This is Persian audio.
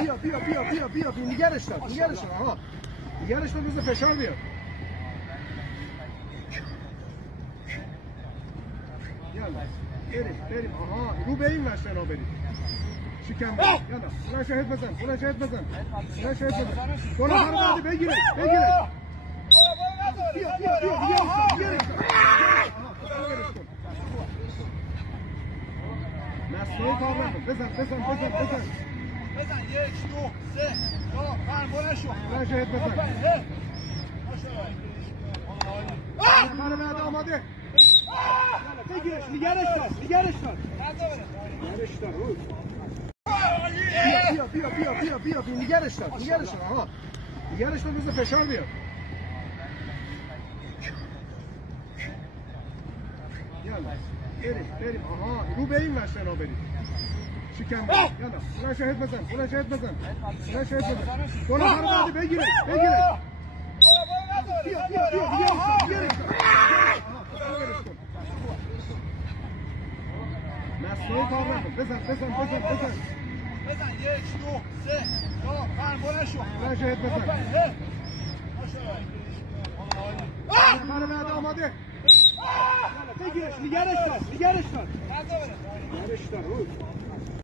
بیا نگرش دار آها نگرش دار بذار فشار بیاد یالا بریم آها رو به این مشتنا بریم شکم بریم یالا بلند شهد بزن دو نفر بعدی بگیره بیا نگرش مسئله کار نکن بزن 1 2 3 بلند شو شهد بزن نفر بعد آماده بگیرش نگرش دار بیا نگرش دار آها نگرش دار بذار فشار بیاد یالا بریم آها رو به این مشتنا بریم شکم بریم یالا بلند شهد بزن دو نفر بعدی بگیره مسئله کار نکن بزن 1 2 3 بلند شو شهد بزن نفر بعد آماده بگیرش نگرش دار